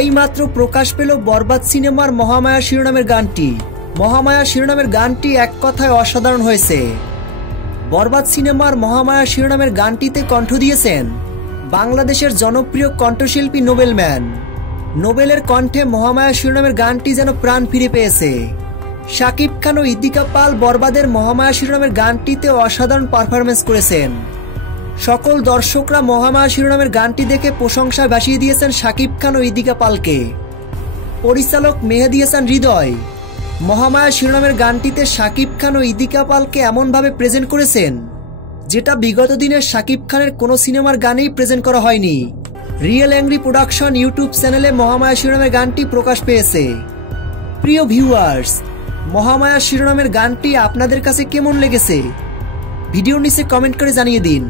এইমাত্র প্রকাশ পেল বরবাদ সিনেমার মহামায়া শিরোনামের গানটি। মহামায়া শিরোনামের গানটি এক কথায় অসাধারণ হয়েছে। বরবাদ সিনেমার মহামায়া শিরোনামের গানটিতে কণ্ঠ দিয়েছেন বাংলাদেশের জনপ্রিয় কণ্ঠশিল্পী নোবেল ম্যান। নোবেলের কণ্ঠে মহামায়া শিরোনামের গানটি যেন প্রাণ ফিরে পেয়েছে। শাকিব খান ও ইদিকা পাল বরবাদের মহামায়া শিরোনামের গানটিতে অসাধারণ পারফরমেন্স করেছেন। সকল দর্শকরা মহামায়া শিরোনামের গানটি দেখে প্রশংসায় ভাসিয়ে দিয়েছেন শাকিব খান ও ইদিকা পালকে। পরিচালক মেহেদী হাসান হৃদয় মহামায়া শিরোনামের গানটিতে শাকিব খান ও ইদিকা পালকে এমনভাবে প্রেজেন্ট করেছেন যেটা বিগত দিনের শাকিব খানের কোনো সিনেমার গানেই প্রেজেন্ট করা হয়নি। রিয়েল অ্যাংরি প্রোডাকশন ইউটিউব চ্যানেলে মহামায়া শিরোনামের গানটি প্রকাশ পেয়েছে। প্রিয় ভিউয়ার্স, মহামায়া শিরোনামের গানটি আপনাদের কাছে কেমন লেগেছে ভিডিওর নিচে কমেন্ট করে জানিয়ে দিন।